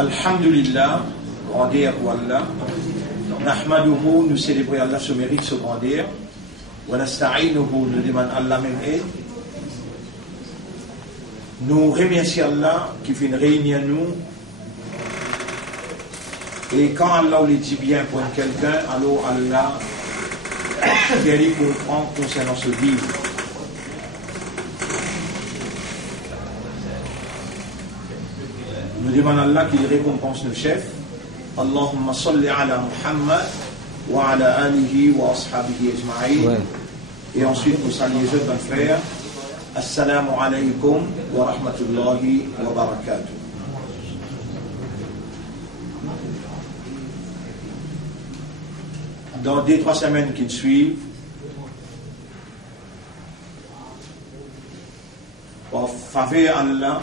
Alhamdulillah, grandeur ou Allah. Nahmaduhu, nous célébrons Allah ce mérite, ce grandeur. Wa nasta'inuhu, nous demandons Allah même aide. Nous remercions Allah qui fait une réunion nous. Et quand Allah le dit bien pour quelqu'un, alors Allah qui comprend concernant ce livre. Nous demandons à Allah qu'il récompense nos chefs. Allahumma salli ala Muhammad wa ala alihi wa ashabihi ajma'in. Et ensuite nous saluons les autres frères. Assalamu alaykum wa rahmatullahi wa barakatuh. Dans 2-3 semaines qui suivent, en faveur d'Allah,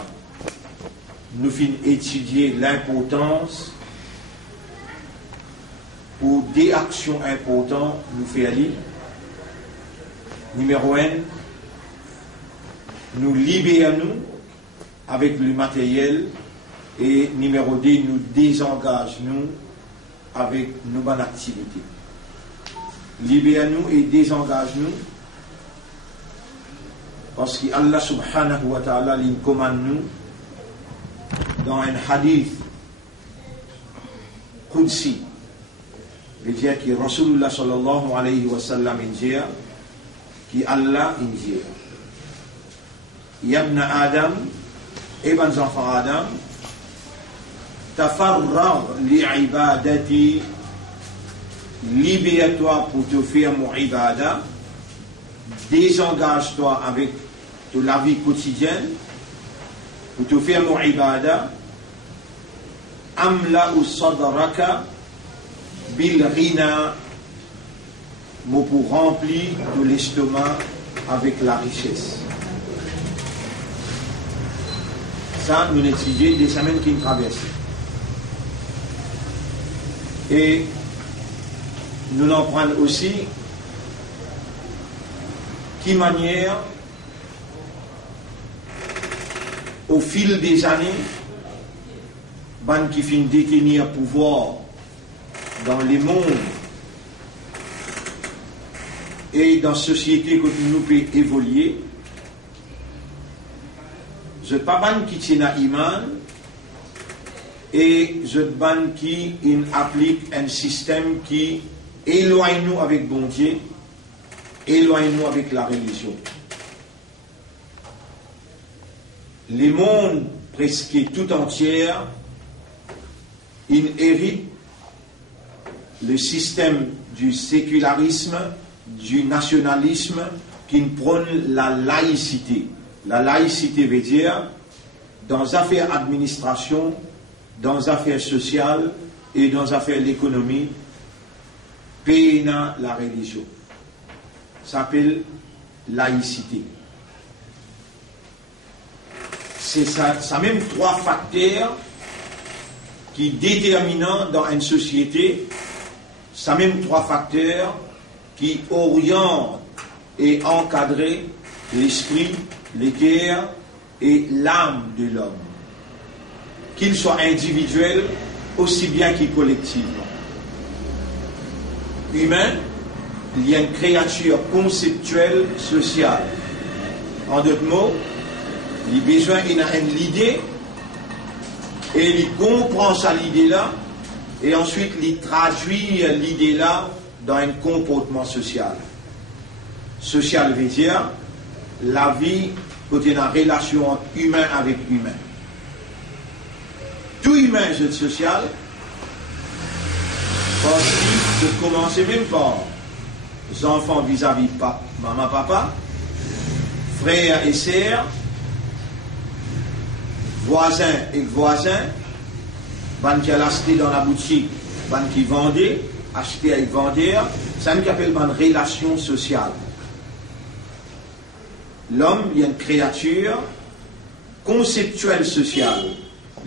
nous finissons étudier l'importance pour des actions importantes nous faire aller. Numéro 1, nous libérons avec le matériel, et numéro 2, nous désengageons avec nos bonnes activités. Libérons et désengageons parce qu'Allah subhanahu wa ta'ala nous commande nous dans un hadith Qudsi, il dit que Rasulullah sallallahu alayhi wa sallam dit que Allah dit Yabna Adam, Ibn Zafar Adam, tafarrag li'ibadati, libère-toi pour te faire mon ibada, désengage-toi avec de la vie quotidienne pour te faire mon ibada, amla ou sadraka bil rina, pour remplir de l'estomac avec la richesse. Ça, nous étudions des semaines qui nous traversent. Et nous en prenons aussi qui manière au fil des années ban qui finit détenir pouvoir dans les mondes et dans la société que nous pouvons évoluer. Je ne pas ban qui tient à iman et je ban qui applique un système qui éloigne-nous avec bon Dieu, éloigne-nous avec la religion. Les mondes presque tout entiers, ils héritent le système du sécularisme, du nationalisme, qui prône la laïcité. La laïcité veut dire, dans les affaires administration, dans les affaires sociales et dans les affaires de l'économie, péna la religion. Ça s'appelle laïcité. C'est ça même 3 facteurs qui déterminent dans une société, ça même 3 facteurs qui orientent et encadrent l'esprit, le cœur et l'âme de l'homme, qu'il soit individuel aussi bien qu'il collectivement. Humain, il y a une créature conceptuelle sociale. En d'autres mots, il a besoin d'une idée et il comprend ça l'idée-là et ensuite il traduit l'idée-là dans un comportement social. Social veut dire la vie côté une relation entre humain avec humain. Tout humain est social parce qu'il commence même par les enfants vis-à-vis maman, papa, frères et sœurs, voisins et voisins, ban qui a acheté dans la boutique, ban qui vendait, acheter et vendeur, c'est ce qu'on appelle une relation sociale. L'homme, il y a une créature conceptuelle sociale.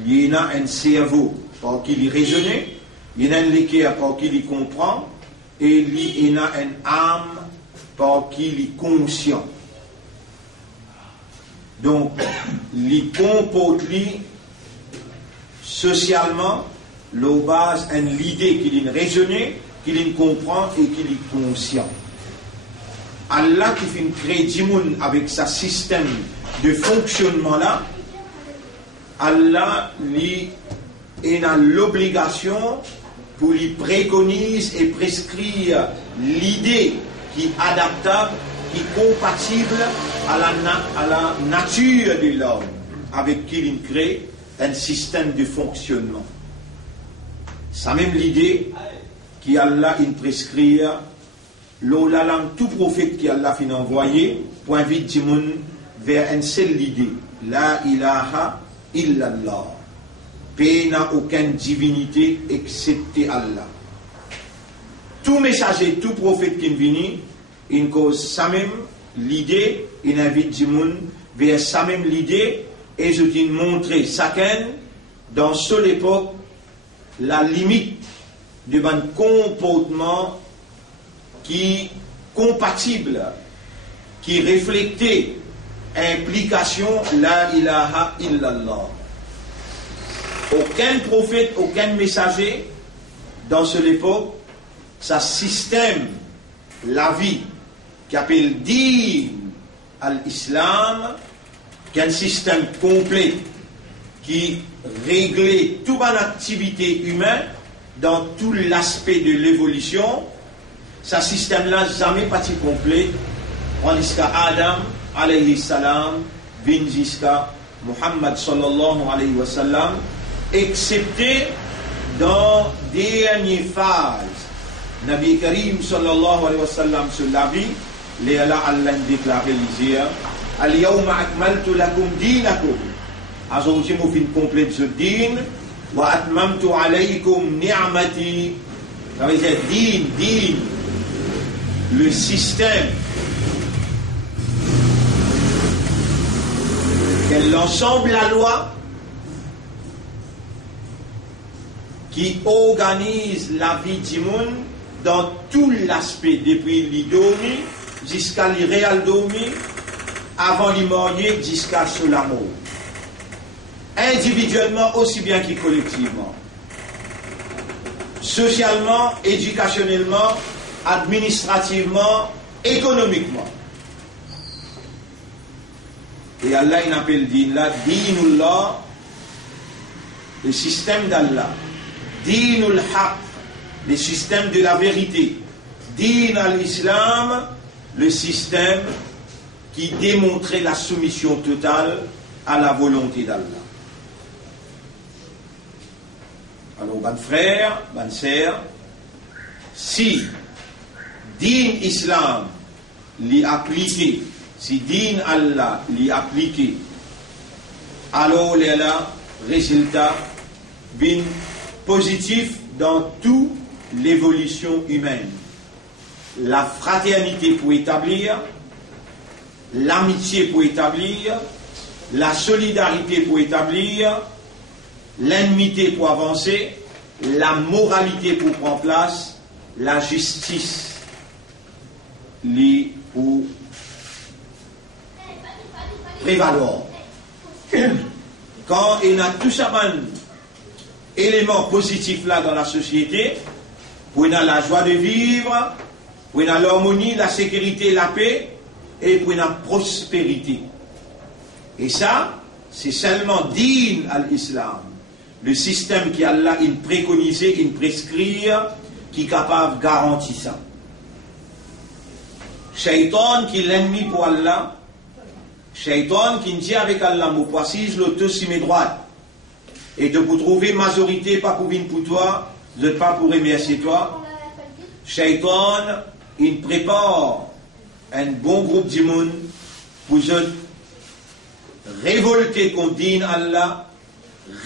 Il y a un cerveau par qui il raisonne, il y a un cœur par qui il comprend, et il y a une âme par qui il est conscient. Donc, il comporte socialement, la base est l'idée qu'il a raisonné, qu'il comprend et qu'il est conscient. Allah qui fait créer du monde avec sa système de fonctionnement là, Allah lui a l'obligation pour lui préconise et prescrire l'idée qui est adaptable, qui est compatible à la nature de l'homme, avec qui il crée un système de fonctionnement. C'est même l'idée qui Allah prescrit, la langue tout prophète qui Allah fin envoyé pour inviter le monde vers une seule idée. La ilaha illallah. Paix n'a aucune divinité excepté Allah. Tout messager, tout prophète qui vient, il cause ça même l'idée, il invite le monde vers ça même l'idée, et je dis montrer chacun dans cette époque la limite de un comportement qui est compatible, qui reflète implication la ilaha illallah. Aucun prophète, aucun messager dans cette époque, sa système, la vie, qui appelle din al-Islam, qui est un système complet qui réglait toute une activité humaine dans tout l'aspect de l'évolution. Ce système-là jamais parti complet. On jusqu'à Adam alayhi salam, vient jusqu'à Muhammad sallallahu alayhi wa sallam, excepté dans dernière phase. Nabi Karim sallallahu alayhi wa sallam sur la vie, les Allah déclaré l'isir, Al-yawma akmaltu lakum dinakum. Aujourd'hui, je fin complète ce din, wa atmamtu alaykum ni'mati. Ça veut dire din, le système, l'ensemble de la loi qui organise la vie du monde dans tout l'aspect, depuis l'idomi jusqu'à l'irréal domi, avant l'immorier jusqu'à sous la mort. Individuellement aussi bien que collectivement. Socialement, éducationnellement, administrativement, économiquement. Et Allah il appelle din là, dinullah, le système d'Allah. Dinul haq, le système de la vérité. Din al-Islam, le système qui démontrait la soumission totale à la volonté d'Allah. Alors, ben frère, ben sœur, si din Islam l'y appliqué, si din Allah l'y appliqué, alors il y a là, résultat, bin positif dans toute l'évolution humaine. La fraternité pour établir, l'amitié pour établir, la solidarité pour établir, l'ennemité pour avancer, la moralité pour prendre place, la justice pour prévaloir. Quand il y a tout ça, éléments positifs là dans la société, pour il y a la joie de vivre, pour il y a l'harmonie, la sécurité, la paix, et pour il y a la prospérité. Et ça, c'est seulement din al-Islam, le système qui Allah il préconisé, il prescrit, qui est capable de garantir ça. Shaitan qui est l'ennemi pour Allah, Shaitan qui dit avec Allah, mon poissis, l'auto si mes droites. Et de vous trouver majorité, pas pour venir pour toi, vous n'êtes pas pour remercier toi. Shaitan, il prépare un bon groupe du monde pour se révolter contre din Allah,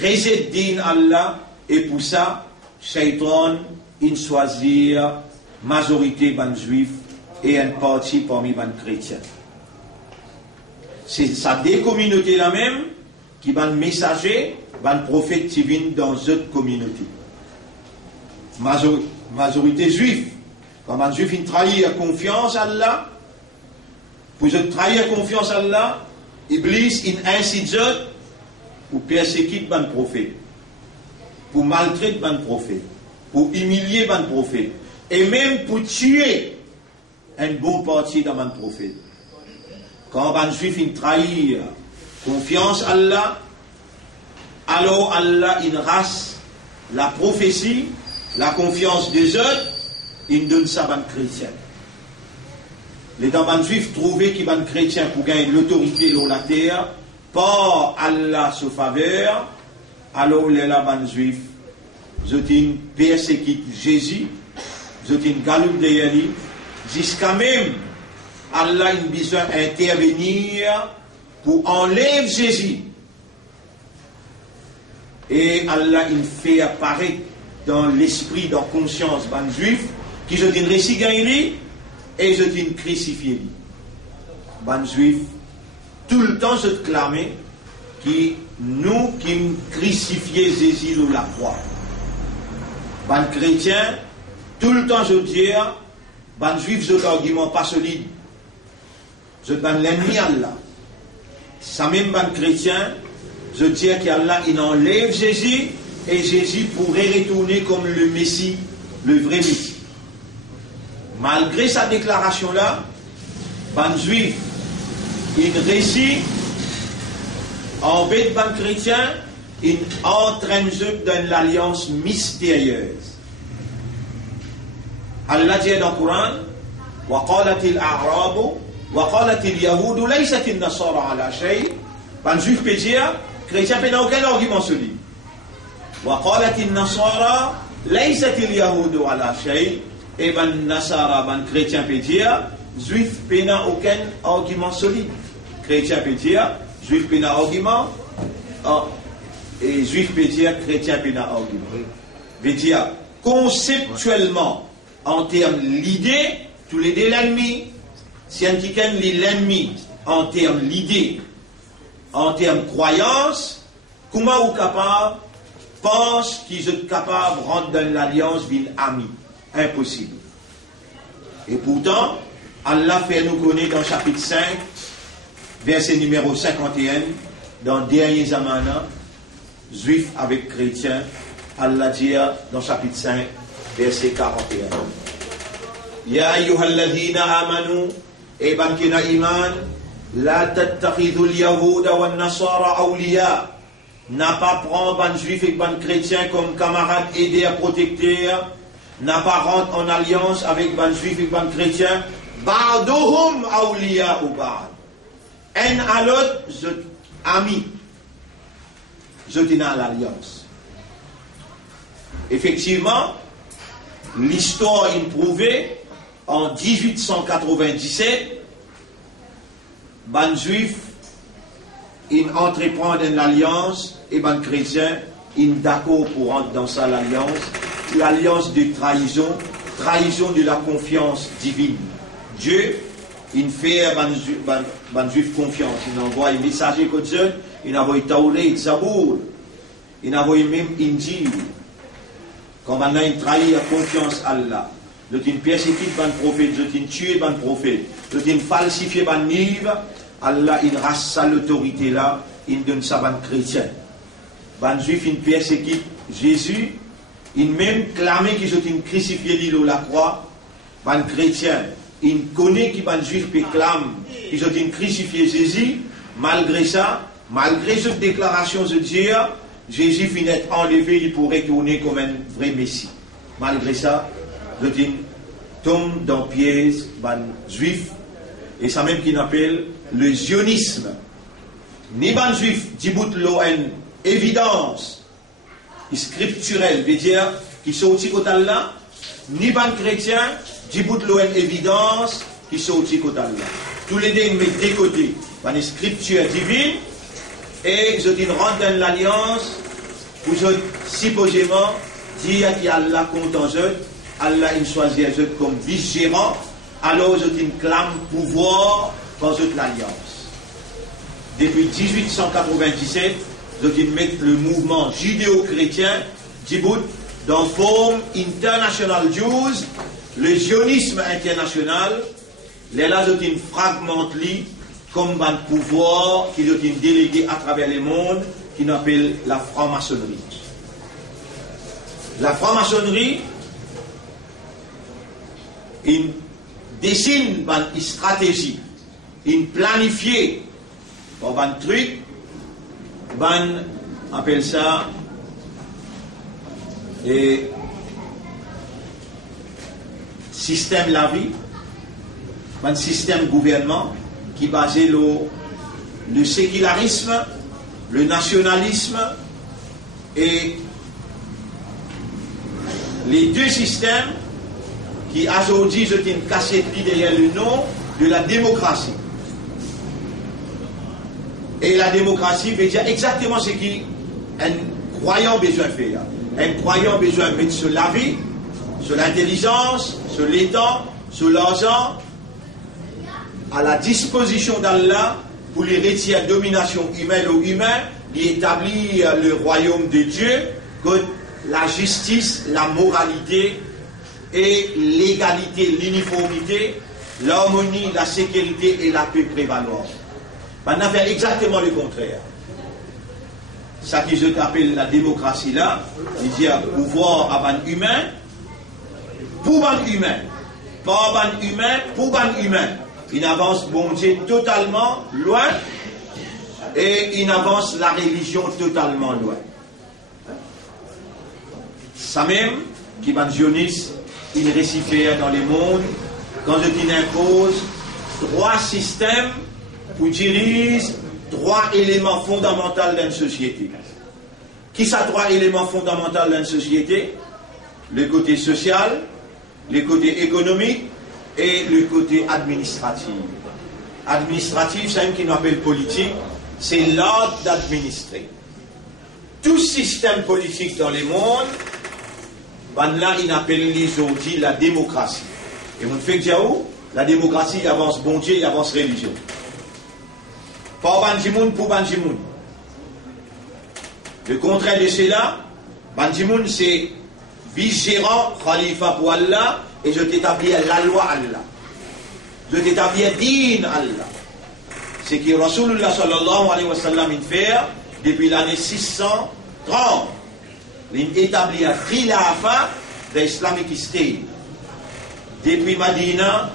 rejeter din Allah, et pour ça, Shaitan, il choisit majorité ban juif et un parti parmi ban chrétiens. C'est ça des communautés là même qui ban messager, ban prophète qui viennent dans d'autres communautés. Majorité juive. Quand un juif il trahit confiance à Allah, pour trahir confiance à Allah, Iblis il incite pour persécuter ban prophète. pour maltraiter ban prophète, pour humilier ban prophète, et même pour tuer un bon parti dans ban prophète. Quand ban juif il trahit confiance à Allah, alors Allah il race la prophétie, la confiance des autres, il donne ça ban chrétien. Les ban juifs trouvaient qu'ils ban chrétien pour gagner l'autorité sur la terre, par Allah sous faveur, alors les ban juifs, ils persécutent Jésus, ils galopent derrière lui, jusqu'à même Allah a besoin d'intervenir pour enlever Jésus. Et Allah il fait apparaître dans l'esprit, dans la conscience, ban juif, qui je dis récit gagné et je dis crucifié. Ban juif, tout le temps se clamait qui nous qui crucifions Jésus sur la croix. Ban chrétien, tout le temps je dis, ban juif, je argument pas solide. Je donne l'ennemi Allah. Ça même ban chrétien, je dis qu'Allah il enlève Jésus et Jésus pourrait retourner comme le Messie, le vrai Messie. Malgré sa déclaration là, ban juif, il récit en bête ban chrétien, il entraîne dans l'alliance mystérieuse. Allah dit dans le Coran, وقالت الأعراب وقالت اليهود ليست النصارى على شيء. Ban juif peut dire, chrétien peut aucun argument solide. وقالت النصارى ليست اليهود على شيء. Et ban nasara, ban chrétien peut dire, juif peut aucun argument solide. Chrétien peut dire, juif peut argument, et juif peut dire, chrétien peut argument. Veut dire, conceptuellement, en termes d'idée, tous les deux l'ennemi, si un quelqu'un lit l'ennemi en termes d'idée, en termes de croyance, comment vous capable, pense qu'ils sont capables de rentrer dans l'alliance d'une amie. Impossible. Et pourtant, Allah fait nous connaître dans chapitre 5, verset numéro 51, dans le dernier zamana, juif avec chrétien, Allah dit dans chapitre 5, verset 41. Ya ayyuhalladhina amanu, et ban kina iman, la tattakhidul yahuda wa nasara awliya, n'a pas prendre ban juif et ban chrétien comme camarades aidés à protecter, n'a pas rentre en alliance avec ban juif et ban chrétien, ba'duhum awliya ou ba'd. Un à l'autre, amis, je dis dans l'alliance. Effectivement, l'histoire il prouvait en 1897, ban juif il entreprend dans l'alliance et ban chrétien il d'accord pour rentrer dans ça l'alliance de trahison, trahison de la confiance divine. Dieu il fait ban juif confiance, il envoie un messager comme ça, il envoie Tauret, Zabour, il envoie même Injil. Quand maintenant il trahit la confiance à Allah, il persécute ban prophète, il tue ban prophète, il falsifie ban livre, Allah il rasse ça l'autorité là, il donne ça ban chrétien. Ban juif il persécute Jésus, il même clamé qu'ils ont crucifié l'île la croix, ban chrétien. Il connaît qui ban juif clame qu'ils ont crucifié Jésus, malgré ça, malgré cette déclaration de Dieu, Jésus finit enlevé, il pourrait tourner comme un vrai Messie. Malgré ça, le tombe dans piège ban juif, et ça même qu'il appelle le zionisme. Ni ban juif, dit bout l'ON, évidence scripturelle, veut dire qui sont au côté là, ni ban chrétien, dit bout l'ON, évidence qui sont au côté là. Tous les deux, ils mettent des côtés, ban scripture divine, et je dis rentre dans l'alliance, pour supposément dire qu'Allah compte en eux, Allah il choisit eux comme vice-gérant, alors je dis clame pouvoir dans l'alliance. Depuis 1897, je dis mettre le mouvement judéo-chrétien Djibouti dans forme international Jews, le zionisme international, les là je dis fragmente comme un pouvoir qui est délégué à travers le monde, qui appelle la franc-maçonnerie. La franc-maçonnerie, il dessine une stratégie, il planifie un truc, on appelle ça et système la vie, un système gouvernement qui basé le sécularisme, le nationalisme et les deux systèmes qui aujourd'hui sont une cassette derrière le nom de la démocratie. Et la démocratie veut dire exactement ce qu'un croyant besoin de faire. Un croyant besoin de mettre sur la vie, sur l'intelligence, sur l'état, sur l'argent, à la disposition d'Allah pour les retirer la domination humaine ou humain, d'établir le royaume de Dieu, que la justice, la moralité et l'égalité, l'uniformité, l'harmonie, la sécurité et la paix prévaloir. On a fait exactement le contraire. Ça qui je appelle la démocratie là, il dit pouvoir à ban humain, pour ban humain, pas ban humain, pour ban humain. Il avance bon Dieu totalement loin et il avance la religion totalement loin. Ça même, qui ban sioniste, il récifère dans les mondes, quand il impose trois systèmes pour diriger trois éléments fondamentaux d'une société. Qui sont trois éléments fondamentaux d'une société? Le côté social, le côté économique et le côté administratif. Administratif, c'est un qui nous appelle politique, c'est l'art d'administrer. Tout système politique dans le monde, ben là, il appelle aujourd'hui la démocratie. Et on fait dire où? La démocratie, il avance bon Dieu, il avance religion. Pas Banjimoun pour Banjimoun. Le contraire de cela, Banjimoun c'est vice-gérant, khalifa pour Allah, et je t'établis la loi Allah. Je t'établis din Allah. C'est que Rasulullah sallallahu alayhi wa sallam fait depuis l'année 630. Il établit un khilafa de l'Islamic State. Depuis Madina,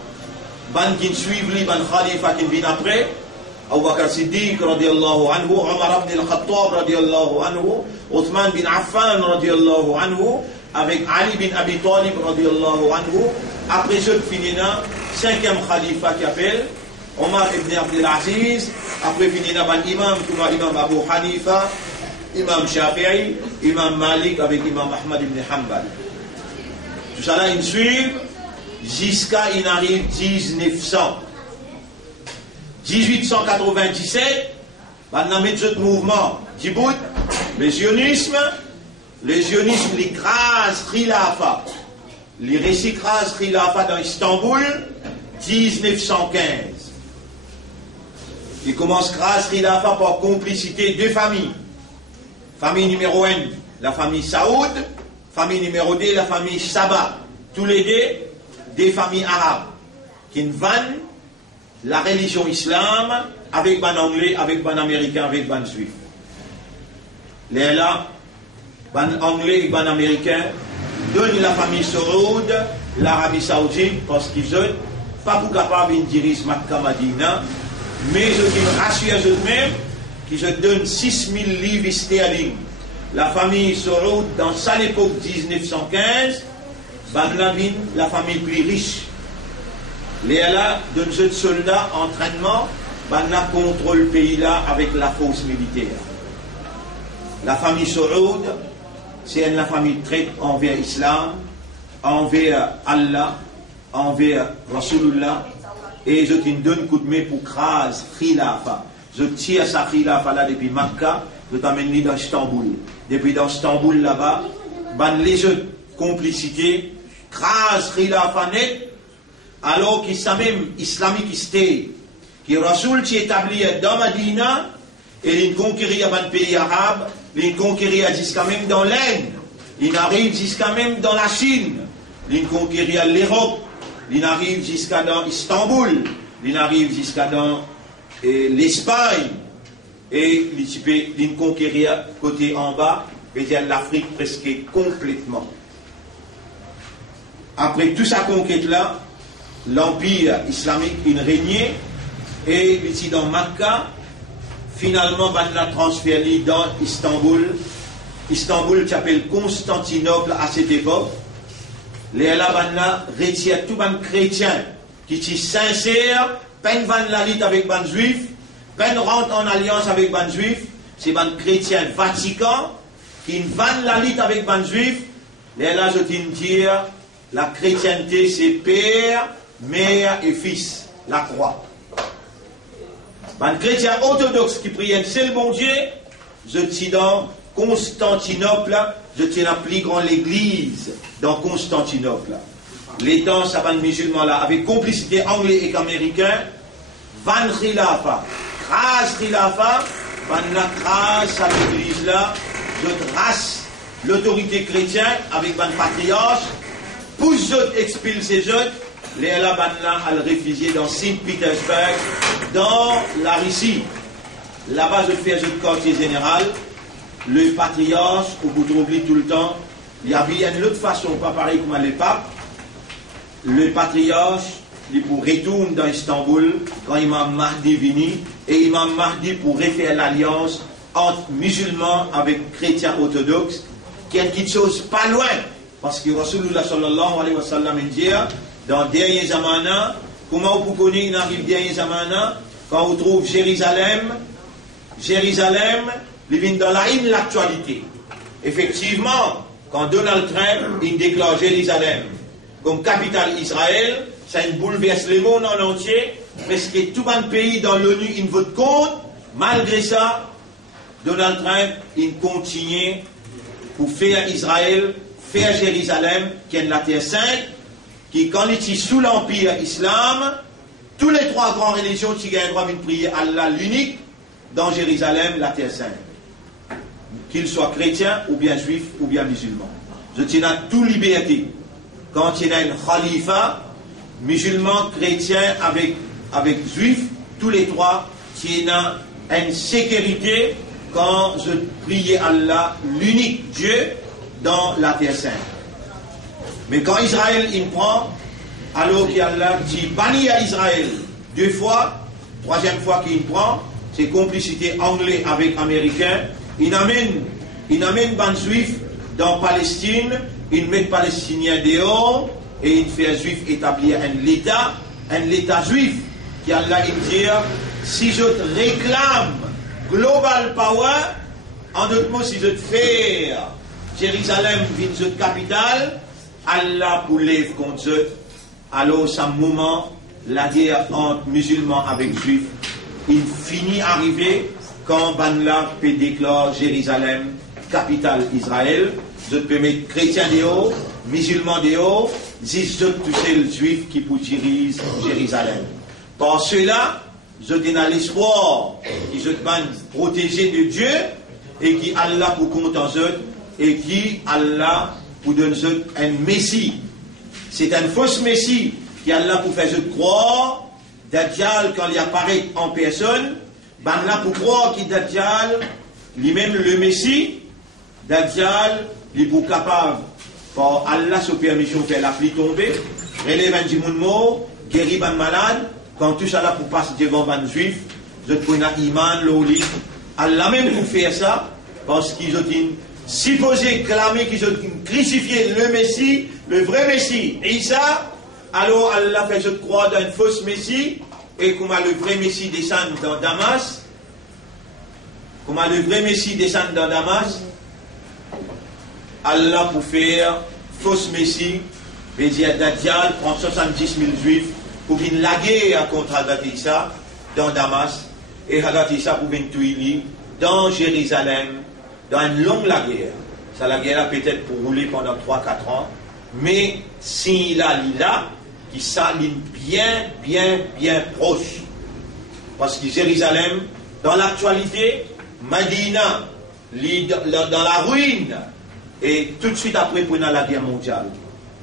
ban qui suivent les ban khalifa qui viennent après, Abu Bakr Siddiq radiallahu anhu, Omar ibn al-Khattab radiallahu anhu, Othman bin Affan radiallahu anhu, avec Ali bin Abi Talib radiallahu anhu. Après ce finina, cinquième khalifa qui appelle, Omar ibn Abdel Aziz, après finina ban imam, comme imam Abu Hanifa, imam Shafi'i, imam Malik avec imam Ahmad ibn Hanbal. Tout ça là, ils suivent jusqu'à il arrive 1900. 1897, maintenant met ce mouvement Djibout, le sionisme l'écrase Khilafa. Les récits écrase Khilafa dans Istanbul, 1915. Il commence écrase Khilafa par complicité de familles. Famille numéro 1, la famille Saoud, famille numéro 2, la famille Saba. Tous les deux, des familles arabes qui vendent la religion islam avec ban anglais, avec ban américain, avec ban juif. Les là, ban anglais et ban américain donnent la famille Saoud, l'Arabie Saoudite, parce qu'ils sont pas pour capables de diriger Makkah Madina, mais ils rassurent eux-mêmes qu'ils se donnent 6 000 livres sterling. La famille Saoud, dans sa époque 1915, ban la famille plus riche. Les là, de jeunes soldats, entraînement, Banna contrôle le pays là avec la force militaire. La famille Saoud, c'est une famille traite envers l'islam, envers Allah, envers Rasulullah, et je te donne coup de main pour craser Khilafa. Je tire sa Khilafa là depuis Makkah, je t'amène dans Istanbul. Depuis dans Istanbul là-bas, les jeux complicité, crase Khilafa net, alors qu'il s'est même Islamic State, qui Rasoul s'est établi dans Madina, et il conquérit un pays arabe, il conquérit jusqu'à même dans l'Inde, il arrive jusqu'à même dans la Chine, il conquérit l'Europe, il arrive jusqu'à dans Istanbul, il arrive jusqu'à dans l'Espagne, et il conquérit côté en bas veut dire l'Afrique presque complètement. Après toute sa conquête-là, l'Empire islamique il régnait, et ici dans Makka, finalement, on l'a transféré dans Istanbul. Istanbul s'appelle Constantinople à cette époque. Les là retient tout les chrétiens qui sont sincères, peine van la lutte avec les juifs, peine rentre en alliance avec les juifs, c'est les chrétiens Vatican qui van la lutte avec les juifs. Les là, je dis, la chrétienté c'est père, mère et fils, la croix. Les chrétiens orthodoxes qui prient c'est le bon Dieu, je dis dans Constantinople, je tiens la plus grande église dans Constantinople. Les temps, ça va musulmans là, avec complicité anglais et américain, van khilafa, grâce khilafa, van la grâce à l'église là, je trace l'autorité chrétienne avec van patriarche, pour eux expulser ces autres, les là à le réfugier dans Saint-Pétersbourg, dans la Russie. Là-bas, je fais un quartier général. Le patriarche, où vous trouvez tout le temps, il y a bien une autre façon, pas pareil comme les papes. Le patriarche, il pour retourner dans Istanbul quand Imam Mahdi vini, et Imam Mahdi pour refaire l'alliance entre musulmans avec chrétiens orthodoxes, qui est quelque chose pas loin, parce que Rasulullah sallallahu alayhi wa sallam dit, dans le dernier zamana, comment vous connaissez dans le dernier zamana, quand on trouve Jérusalem, il vient dans l'actualité. Effectivement, quand Donald Trump il déclare Jérusalem comme capitale Israël, ça bouleverse le monde en entier, parce que tout un pays dans l'ONU il vote contre. Malgré ça, Donald Trump il continue pour faire Israël, faire Jérusalem, qui est la terre sainte, qui quand il est sous l'empire islam, tous les trois grandes religions qui ont le droit de prier Allah l'unique dans Jérusalem, la terre sainte. Qu'ils soient chrétiens, ou bien juifs, ou bien musulmans. Je tiens à toute liberté. Quand il y a un khalifa, musulman, chrétien, avec juifs, tous les trois, il y a une sécurité quand je prie Allah, l'unique Dieu, dans la terre sainte. Mais quand Israël il prend, alors qu'Allah dit banni à Israël 2 fois, 3e fois qu'il prend, c'est complicité anglais avec américain. Il amène ban juif dans Palestine, il met palestinien dehors et il fait juif établir un État juif qui Allah il dit si je te réclame global power, en d'autres mots si je te fais Jérusalem une autre capitale, Allah pour lève contre eux, alors c'est un moment la guerre entre musulmans avec juifs, il finit arriver quand Banla peut déclarer Jérusalem, capitale Israël, je peux mettre chrétiens dehors, musulmans dehors, je toucher le juif qui peut diriger Jérusalem. Par cela, je donne l'espoir qui je ban protégé de Dieu et qui Allah pour compte en eux et qui Allah pour donner un Messie. C'est un faux Messie qui Allah pour faire croire Dajjal quand il apparaît en personne. Ben là, pour croire qu'il Dajjal, lui-même le Messie, Dajjal, il est pour capable, par Allah, sous permission, faire la pluie tomber, relève un djimoun mort, guérir un malade, quand tout ça là pour passer devant un juif, je prends un iman, l'oli. Allah même pour faire ça, parce qu'ils ont supposé clamer qu'ils ont crucifié le Messie, le vrai Messie, Isa, alors Allah fait je croire dans une fausse Messie, et comment le vrai Messie descend dans Damas, Allah pour faire fausse Messie, veut dire Dajjal prend 70 000 juifs pour venir laguer contre Hadrat Issa dans Damas, et Hadrat Issa pour venir tuer dans Jérusalem, dans une longue guerre. Ça la guerre peut-être pour rouler pendant 3-4 ans, mais s'il a là, qui s'aligne bien proche. Parce que Jérusalem, dans l'actualité, Medina, dans la ruine, et tout de suite après pendant la guerre mondiale.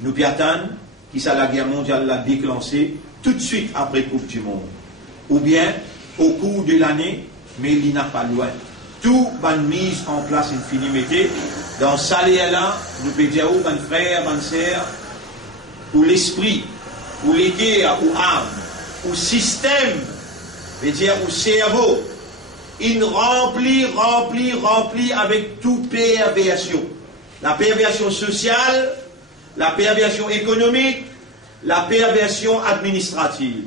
Nous attendons qui ça la guerre mondiale l'a déclenché tout de suite après Coupe du Monde. Ou bien au cours de l'année, mais il n'a pas loin. tout va mise en place infiniment. Dans ça là, nous pouvons dire, mon frère, mon sœur, ou l'esprit, ou l'équerre, ou âme, ou système, veut dire, ou cerveau, il remplit avec toute perversion. La perversion sociale, la perversion économique, la perversion administrative.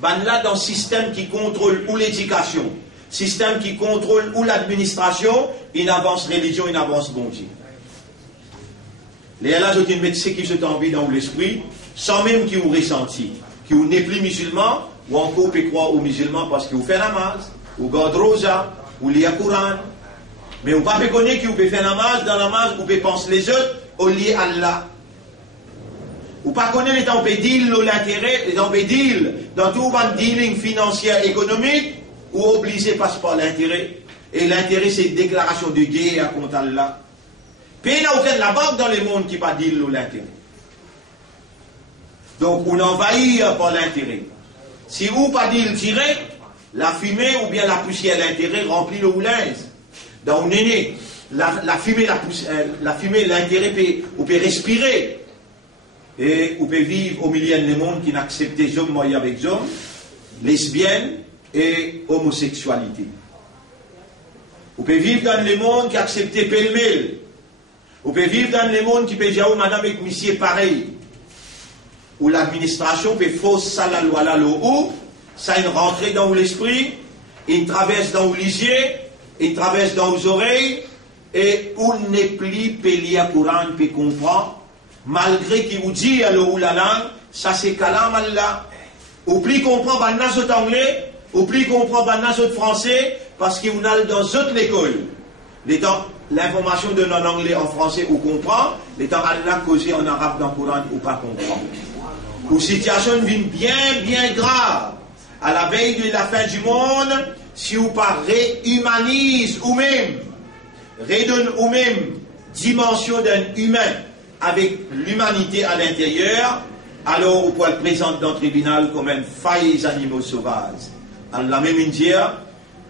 Ben là, dans le système qui contrôle ou l'éducation, système qui contrôle ou l'administration, il avance religion, il avance bon Dieu. Les là, je mettre ce qui se t'envie dans l'esprit, sans même qu'il vous ressenti, qu'il vous n'est plus musulman, ou encore peut croire aux musulmans parce que vous faites namaz, ou garde rosa, ou lit le Coran. Mais vous ne pouvez pas connaître que vous pouvez faire namaz, dans namaz, vous pouvez penser les autres, au lieu Allah. Vous ne pouvez pas connaître les temps de deal, l'intérêt, les temps de deal, dans tout le dealing financier, économique, ou obligé passe par l'intérêt. Et l'intérêt, c'est une déclaration de guerre contre Allah. Puis il n'y a aucune la banque dans le monde qui pas deal l'intérêt. Donc, on envahit par l'intérêt. Si vous pas deal direct, la fumée ou bien la poussière l'intérêt remplit le houlaise. Dans le néné, la fumée, l'intérêt, vous pouvez respirer. Et vous pouvez vivre au milieu du monde qui n'accepte les hommes mariés avec hommes, lesbiennes et homosexualité. Vous pouvez vivre dans le monde qui accepte pêle-mêle. Vous pouvez vivre dans le monde qui peut dire, oh, madame avec monsieur pareil. Où l'administration peut fausser ça la loi là, ou ça une rentrée dans l'esprit, une traverse dans l'isier, une traverse dans les oreilles, et où n'est plus payé à Coran, peut comprendre. Malgré qu'il vous dit alors la langue, ça c'est kalam Allah. Ou plus comprend banna sot anglais, ou plus comprend banna sot français, parce qu'il vous a dans d'autres écoles. L'information de en anglais, en français, ou comprend, les temps Allah causé en arabe dans le Coran, ou pas comprendre. Ou situation devient bien grave. À la veille de la fin du monde, si vous pas réhumanise ou même, redonne ou même dimension d'un humain, avec l'humanité à l'intérieur, alors vous pouvez le présenter dans le tribunal comme un faillis animaux sauvages. Allah même dit,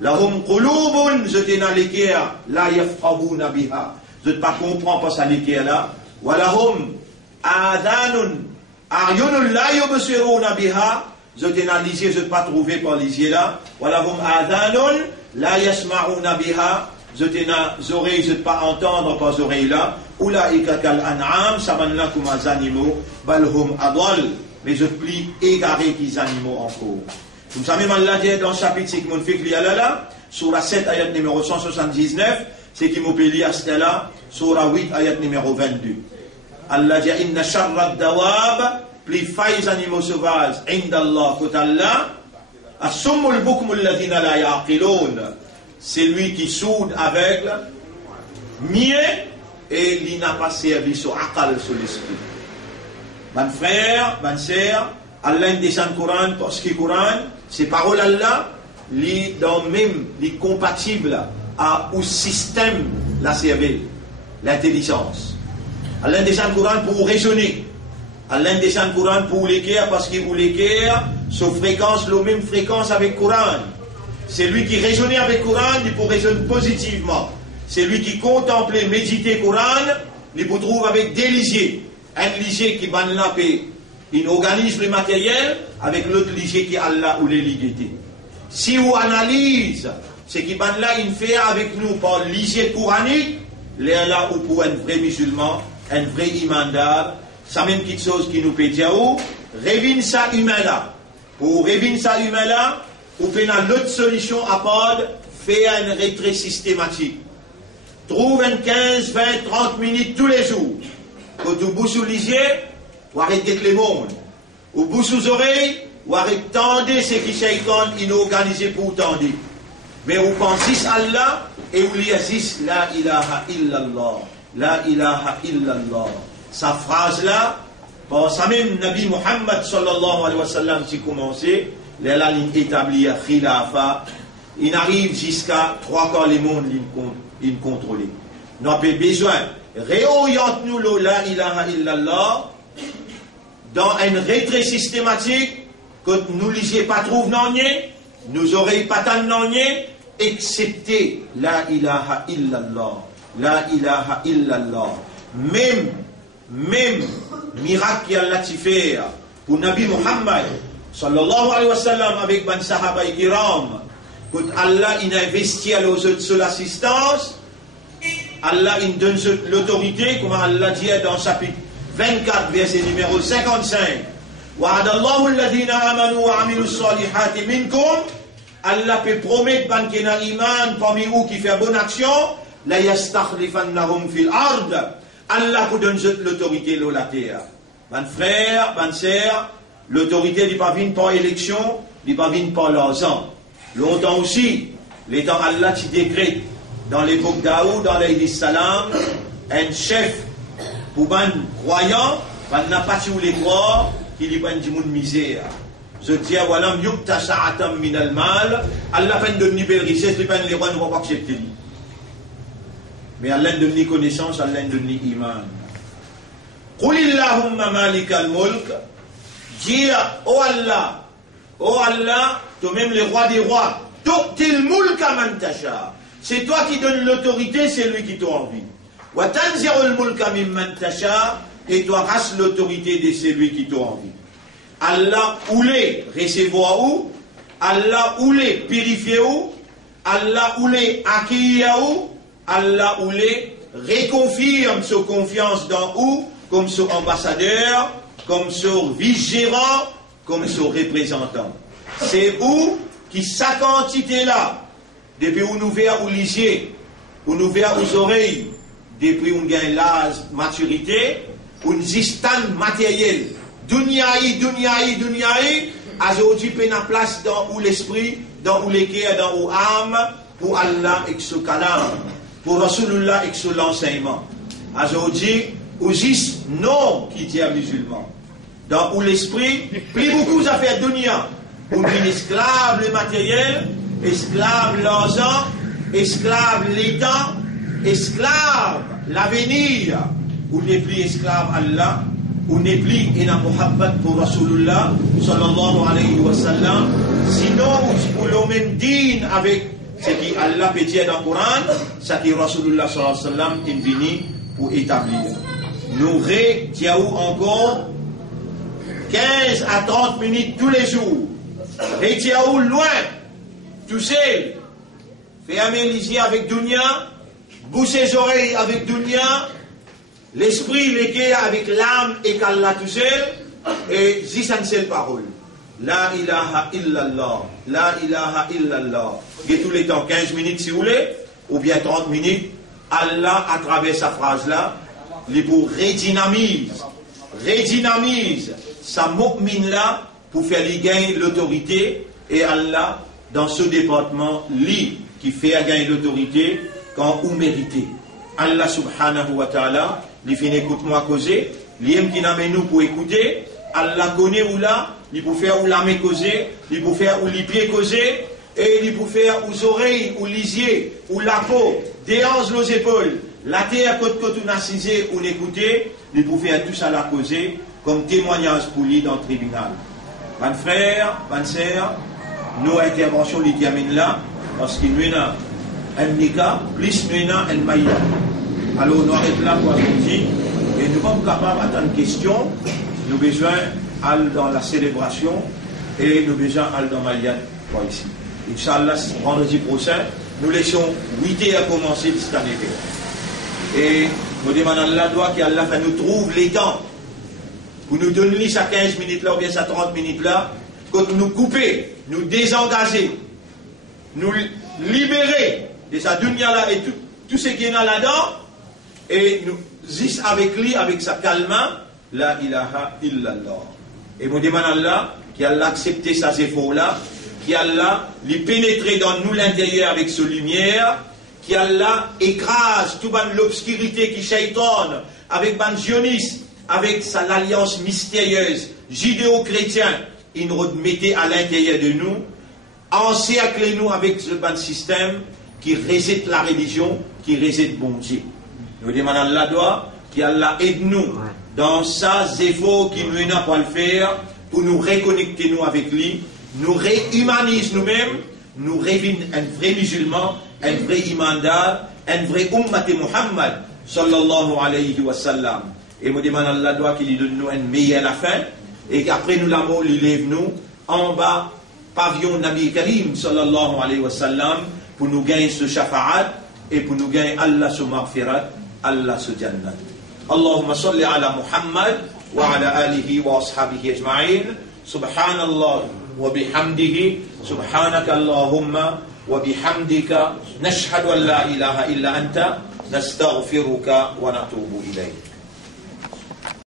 lahum qulubun, je t'ai dans l'équerre, la yafqahuna biha. Je ne pas comprendre pas ça l'équerre là. Wa lahum adanun, aryunun la yubsiruna biha. Je t'ai dans l'isier, je ne pas trouver par l'isier là. Wa lahum adanun, la yasma'una biha. Je t'ai dans les oreilles, je ne pas entendre par les oreilles là. Oulaïka kal an'am, samanna comme les animaux, balhum adwal, mais je plie égaré qu'ils animaux encore. Vous savez, Allah dit dans le chapitre 5, mon fils là, surah 7, ayat numéro 179, c'est qui m'a payé à ce là, surah 8, ayat numéro 22. Allah dit, inna sharra dawab, plie failles animaux sauvages, indallah, kot Allah, as-summul bukmul ladina la yaqilun, c'est lui qui soude aveugle, mieux, et il n'a pas servi sur akal, sur l'esprit. Mon frère, ma sœur, Allah descend le Coran, parce que le Coran, c'est parole Allah, li dans même, li compatible au système, la cervelle, l'intelligence. Allah descend le Coran pour raisonner. Allah descend le Coran pour l'équerre, parce que pour l'équerre, sa fréquence, la même fréquence avec le Coran. C'est lui qui raisonnait avec le Coran, il peut raisonner positivement. C'est lui qui contemplait, méditait le Coran, il peut trouver avec des lisiers. Un lisier qui banne la paix, il organise le matériel, avec l'autre lisier qui est Allah ou les liguités. Si on analyse ce qui banne là, il fait avec nous par lisier coranique, là où pour un vrai musulman, un vrai imandar, ça même quelque chose qui nous peut dire, révine ça humain là. Pour révine ça humain là, ou peut l'autre solution à part, faire un retrait systématique. Trouve 15, 20, 30 minutes tous les jours. Quand tu bouges sous lisier, ou arrêtez le monde. Ou bouge sous oreilles, ou arrêtez tendre ce qui shaitan il organisé pour tendre. Mais vous pensez à Allah, et vous lisez la ilaha illallah. La ilaha illallah. Sa phrase là, par ça même Nabi Muhammad sallallahu alayhi wa sallam qui commençait, la ligne établie à khilafa, il arrive jusqu'à 3/4 du monde il contrôlé. Nous avons besoin, réoriente-nous le la ilaha illallah dans un retrait systématique que nous lisiez pas trouve non, nous oreilles pas tant non, excepté la ilaha illallah. La ilaha illallah. Même miracle qu'Allah fait pour Nabi Muhammad sallallahu alayhi wa sallam avec ban sahaba kiram, quand Allah il investit à l'assistance, Allah il donne l'autorité, comme Allah dit dans chapitre 24 verset numéro 55. Wa'adallahu alladhina amanu wa amilu salihati minkum. Allah peut promettre ban kena iman parmi vous qui fait bonne action, la yastakhlifannahum fil ard. Allah vous donne l'autorité de la terre. Ban frère, ban sœur, l'autorité n'est pas venue par élection, n'est pas venue par l'argent. Longtemps aussi, les temps Allah qui décrète dans l'époque d'Aoud, dans l'aïd salam, un chef pour ban croyant, ban n'a pas tous les croire, qui lui ban du monde misère. Je dis, voilà, yukta sha'atam min al-mal, Allah peine de ni belle richesse, les peine les rois ne vont pas accepter. Mais Allah donne ni connaissance, Allah donne ni iman. Qulillahumma malikal mulk, dis, oh Allah, toi-même le roi des rois, tu'til mulka man tasha. C'est toi qui donnes l'autorité, c'est lui qui t'a envie. Wa tanzirul mulka mimman tasha, et toi rasse l'autorité de celui qui t'a envie. Allah oulé recevoir où, Allah oulé purifier où, Allah oulé accueillir où, Allah oulé réconfirme sa confiance dans où, comme son ambassadeur, comme son vice-gérant, comme son représentant. C'est où qui sa quantité là, depuis où nous verrons aux lisiers, où nous verrons aux oreilles, depuis où nous gagnons l'âge, maturité, où nous existons matériel. Dunyaï, aujourd'hui, peine en place dans où l'esprit, dans où les cœurs, dans où l'âme, pour Allah et ce kalam, pour Rasulullah et ce l'enseignement. Aujourd'hui, où juste non qui dit à musulman. Dans où l'esprit, plus beaucoup ça fait dunya, où une esclave le matériel, esclave l'argent, esclave l'état, esclave l'avenir, où n'est plus esclave Allah, où n'est plus ina Muhammad pour Rasulullah sallallahu alayhi wa sallam, sinon pour le même din avec ce qui Allah peut dire dans le Coran, ce qui Rasulullah sallallahu alayhi wa sallam est venu pour établir. Nous rédiaons encore 15 à 30 minutes tous les jours. Rédiaons loin, tout seul. Fermez les yeux avec dunya, bouchez les oreilles avec dunya, l'esprit légué avec l'âme et qu'Allah tout seul, et dis une seule parole. La ilaha illallah, la ilaha illallah. Et tous les temps, 15 minutes si vous voulez, ou bien 30 minutes, Allah, à travers sa phrase-là, il pour redynamise sa mu'min-là pour faire lui gagner l'autorité, et Allah, dans ce département, lui, qui fait gagner l'autorité quand vous méritez. Allah subhanahu wa ta'ala, il fait écoute-moi causer, l'IM qui n'a nous pour écouter, Allah connaît où là, il peut faire où la main causer, il peut faire où les pieds causer, et il peut faire aux oreilles, aux lisiers, ou la peau, des hanches, aux épaules, la terre côte on a cisé ou l'écouter, il peut faire tout ça la causer comme témoignage pour lui dans le tribunal. Mon frère, bonne sœur, nos interventions les terminent là, parce qu'il y a un nika, plus il y a un maïa. Alors nous arrêtons là pour aujourd'hui, et nous sommes capables d'attendre une question, nous avons besoin d'aller dans la célébration, et nous avons besoin d'aller dans Maliat pour ici. Inch'Allah, vendredi prochain, nous laissons 8 heures commencer cette année. Et nous demandons à Allah qu'Allah nous trouve les temps pour nous donner ça 15 minutes là ou bien ça 30 minutes là, quand nous couper, nous désengager, nous libérer de sa dunya là et tout ce qui est là-dedans, et nous juste avec lui, avec sa calme, la ilaha illallah. Et nous demandons à Allah qu'Allah accepte ces efforts là, qu'Allah lui pénétrer dans nous l'intérieur avec sa lumière, qu'Allah écrase toute l'obscurité qui shaitonne avec ban zioniste, avec sa alliance mystérieuse judéo-chrétien, il nous remettait à l'intérieur de nous, encerclez-nous avec ce ban système qui réside la religion, qui réside bon Dieu. Nous demandons à Allah qu'Allah aide-nous dans sa efforts qui nous n'a pas le faire pour nous reconnecter nous avec lui, nous réhumanise nous-mêmes, nous révèle un vrai musulman, un vrai imandar, un vrai ummat Muhammad sallallahu alayhi wa sallam. Et nous demandons à Allah qu'il donne nous une meilleure la fin et qu'après nous l'amour lui lève nous en bas pavillon Nabi Karim sallallahu alayhi wa sallam pour nous gagner ce shafa'at et pour nous gagner Allah ce maghfirat, Allah ce jannat. Allahumma salli ala Muhammad wa ala alihi wa ashabihi ajma'in. Subhanallah wa bihamdihi, subhanaka Allahumma wa bihamdika, nashhadu an la ilaha illa anta, nastaghfiruka wa natubu ilayk.